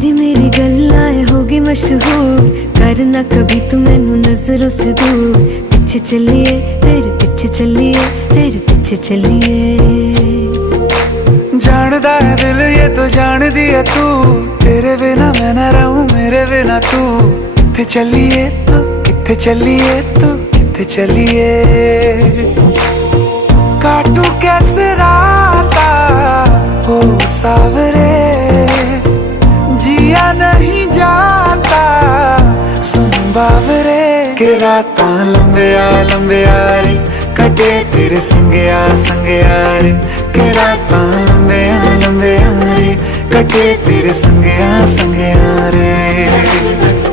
तेरी मेरी गल्लाएं होगी मशहूर, करना कभी तू मैनू नजरों से दूर। पीछे चलिए तेरे पीछे चलिए, तेरे पीछे चलिए। जानदा है दिल ये तो जान दिया तू, तेरे बिना मैं ना रहूं मेरे बिना तू। किथे चलिए तू, किथे चलिए तू, किथे चलिए। काटू कैसे राता हो सावरे, जिया नहीं जाता सुन बावरे। के राता लंबिया लंबिया रे, कटे तेरे संगया संगया रे। के राता लंबिया लंबिया रे, कटे तेरे संगया संगया रे।